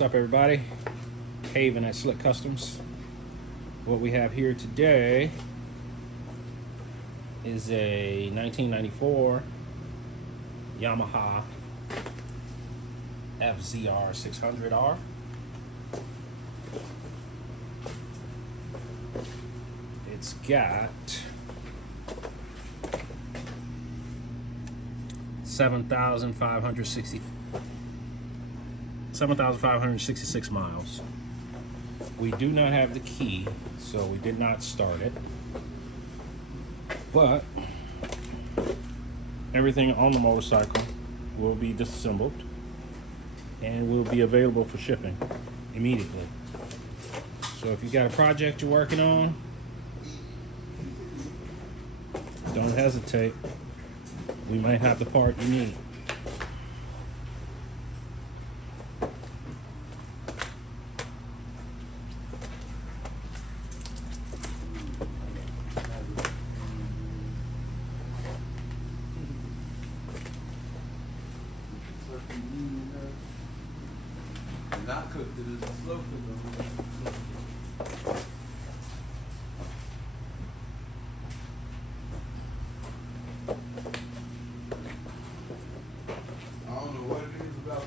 What's up, everybody? Haven at Slick Customs. What we have here today is a 1994 Yamaha FZR600R. It's got 7,566 miles. We do not have the key, so we did not start it. But everything on the motorcycle will be disassembled and will be available for shipping immediately. So if you got a project you're working on, don't hesitate. We might have the part you need. Not cooked, it is slow cooked.